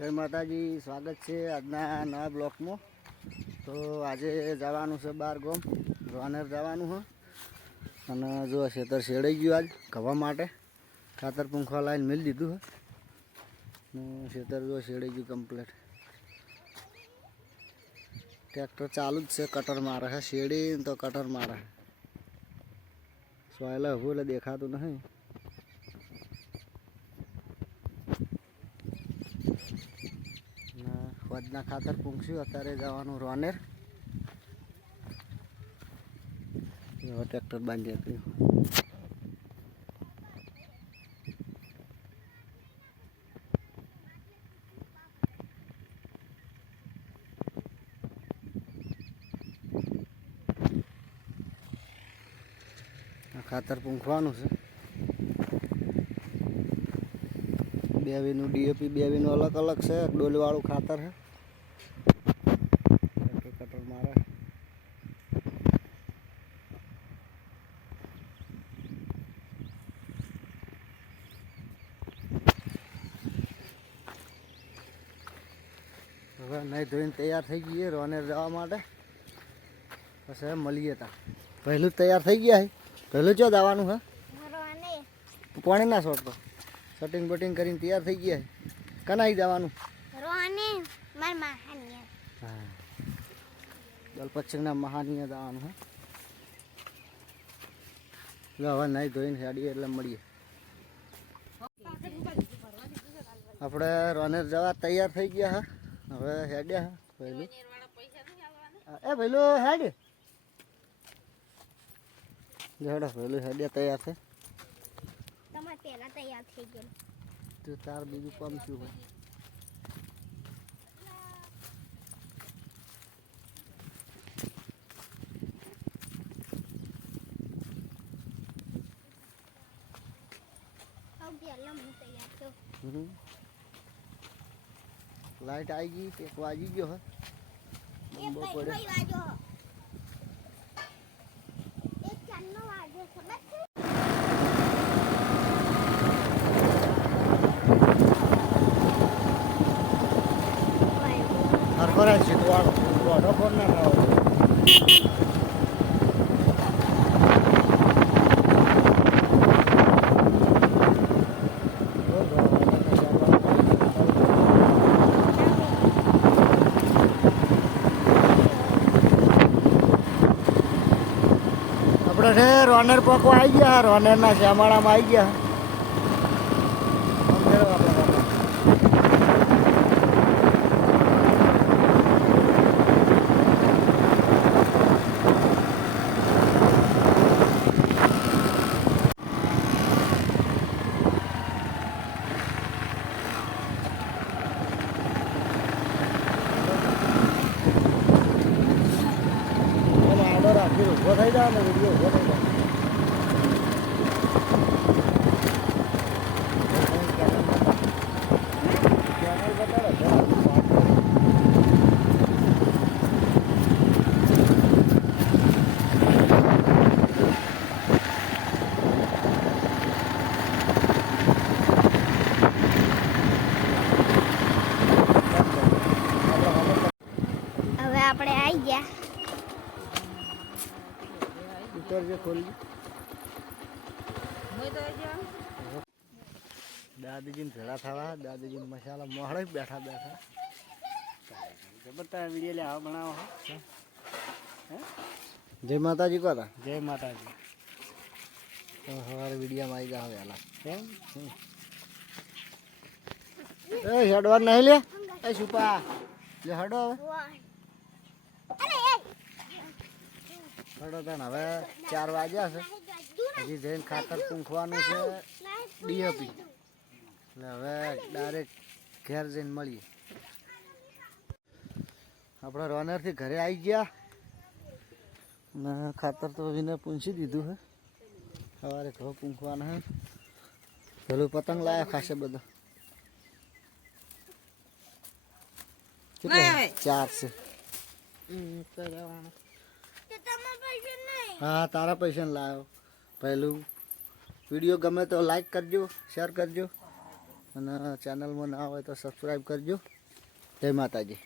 જય માતાજી, સ્વાગત છે આજના નવા બ્લોકમાં. તો આજે જવાનું છે બાર ગોમ રોનર જવાનું છે. અને જો ખેતર શેડાઈ ગયું આજ, ઘવા માટે. ખાતર પૂંખવા લાવીને મેળ દીધું ને ખેતર જો શેડાઈ ગયું કમ્પ્લીટ ટ્રેક્ટર ચાલુ જ છે, કટર મારે છે. શેડીને તો કટર મારે. સોયલા ઊભું એટલે દેખાતું નહીં. ને ફોજના ખાતર પૂંખ્યું અત્યારે જવાનું રોનેર. એવો ટ્રેક્ટર બાંધી આપ્યું ખાતર પૂંખવાનું છે. બે વીનું ડીએપી બે વીનું અલગ અલગ છે. ડોલવાળું ખાતર છે. ટ્રેક્ટર કટર મારે. હવે નહીં ધોઈને તૈયાર થઈ ગઈએ રોનેર જવા માટે. પછી મળીએ તા. પહેલું જ તૈયાર થઈ ગયા હે પહેલું ચો જવાનું હે પાણી ના છોડતો સટિંગ બટિંગ કરીને તૈયાર થઈ ગયા કનાઈ જવાનું હા. દલપતસિંહના મહાનીય જવાનું હા. હવે નહીં ધોઈને હેડીએ એટલે મળીએ. આપણે રોનેર જવા તૈયાર થઈ ગયા હા. હવે હેડ્યા હા પહેલું એ પહેલું હેડ. જોડો પહેલું હેડ્યા તૈયાર છે. તમારે પહેલા તૈયાર થઈ ગયેલું તું તાર બીજું કામ શું હોય હવે પહેલા હું તૈયાર છું હમ. લાઈટ આવી ગઈ એક વાગી ગયો હે એક બંબો કઈ પડ્યો કઈ વાજો એક ચારનો વાજો ખબર છે રાખ શીતવાળો વાળો ફોન ના લાવો આપણે છે રોનર પકવા આવી ગયા, રોનરના શામાળામાં આવી ગયા આમ ફેરવો આપણે રોનર. ચાલો આડો રાખી ઊભો થઈ જાવ ને વીડિયો ઊભો થઈ જાવ ચેનલ બતાડો જરા વાત કરી. હવે આપણે આવી ગયા ઉપર જે ખોલી દાદીજીને ભેળા થવા દાદીજી મસાલા મોહળે બેઠા બેઠા. જબરતા વીડિયો લે આવા બનાવો. જય માતાજી કોતા જય માતાજી. સવારે વિડીયોમાં આવી ગયા વહેલા. કેમ એ હેડવા નહીં લે? એ છુપા લે હડો હવે. અરે હવે ચાર વાગ્યા છે. હજી જઈને ખાતર પૂંખવાનું છે. ડીએપી એટલે હવે ડાયરેક્ટ ઘેર જઈને મળીએ. આપણે રોનરથી ઘરે આવી ગયા. ને ખાતર તો વિને પૂંછી દીધું છે સવારે ઘઉં પૂંખવાના હે. પેલું પતંગ લાયા ખાશે બધા. કેટલા? ચાર છે. હા, તારા પૈસા લાવ્યો પહેલું વીડિયો ગમે તો લાઈક કરજો શેર કરજો. અને ચેનલમાં ના હોય તો સબસ્ક્રાઈબ કરજો. જય માતાજી.